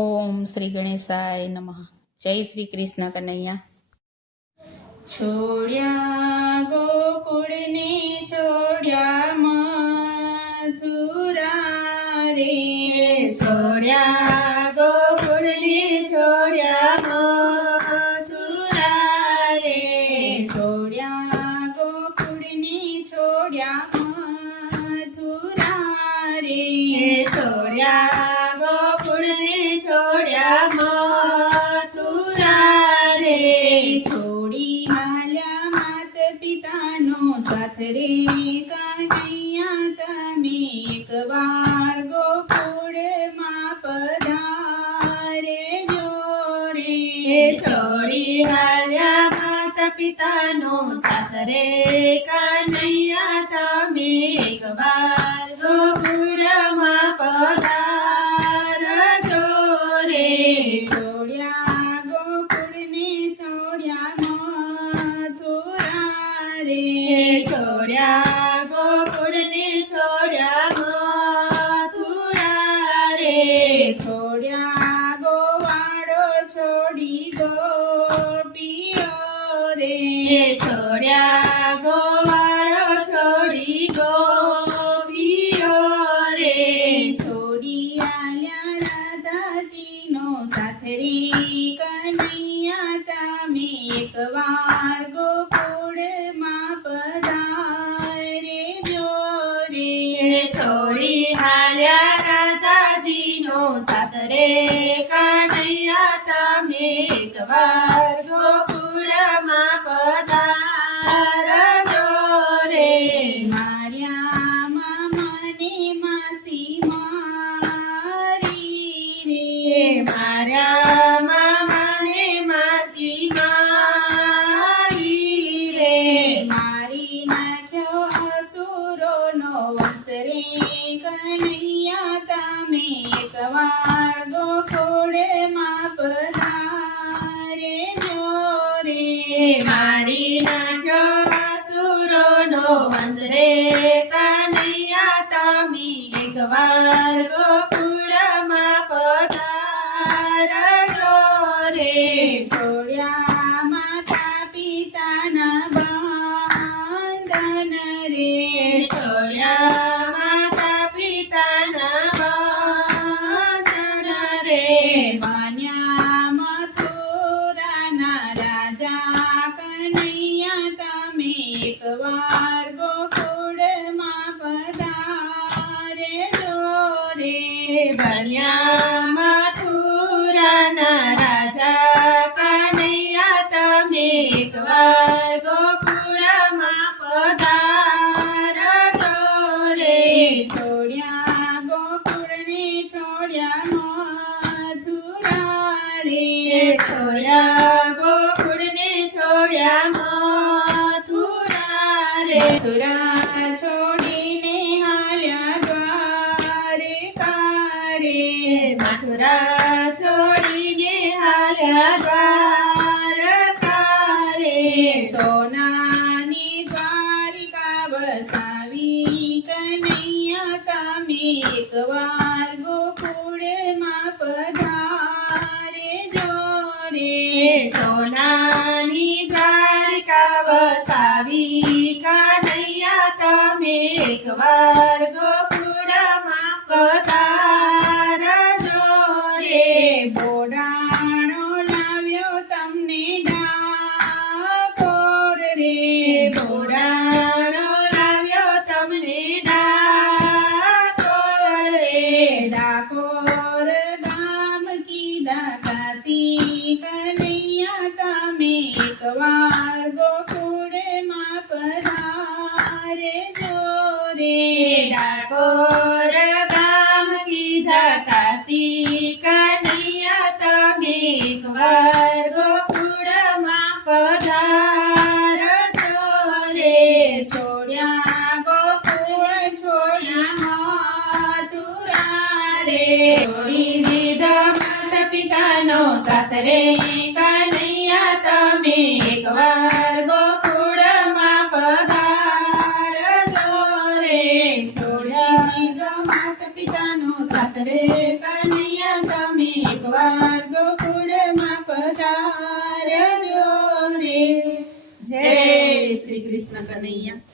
ઓમ શ્રી ગણેશાય નમઃ. જય શ્રી કૃષ્ણ કનૈયા. છોડ્યા ગોકુળને છોડ્યા મથુરા રે છોડી હાલ્યા માત પિતાનો સાથ રે. કનૈયા તમે એકવાર ગોકુળમાં પધારે જો રે. છોડી હાલ્યા માતા પિતાનો સાથ રે. કનૈયા તમે એકવાર રે છોડ્યા ગોવાળો છોડી ગોપીઓ રે. છોડી આલ્યા રાધાજીનો સાથ રે કનૈયા તમે એકવાર ગોકુળમાં પધારે જો રે. છોડી હાલ્યા રાધાજીનો સાથ રે. કાનૈયા તમે એકવાર મારા મામાને માસી મારી રે મારી નાખ્યો અસુરોનો વંશ રે પધારજો રે છોડ્યા માતા પિતાના બંધન રે છોડ્યા માતા પિતાના બંધન રે. માન્યા મથુરાના રાજા કનૈયા તમે એકવાર મથુરા રે મથુરા છોડીને હાલ્યા દ્વારકા રે મથુરા છોડીને હાલ્યા દ્વારકા રે સોનાની દ્વારિકા વસાવી કનૈયા તમે એકવાર ગોકુળમાં બોડાણો લાવ્યો તમને ડાકોર રે. બોડાણો લાવ્યો તમને ડાકોર રે. ડાકોર ગામ કીધા કાશી કનૈયા તમે એકવાર ગોકુળમાં પધારે જો રે. ડાકોર રે છોડી દીધા માતા પિતાનો સાથ રે. કનૈયા, તમે એકવાર ગોકુળમાં પધારજો રે. છોડ્યા દીધા માતા પિતાનો સાથ રે. કનૈયા, તમે એકવાર ગોકુળમાં પધારજો રે. જય શ્રી કૃષ્ણ કનૈયા.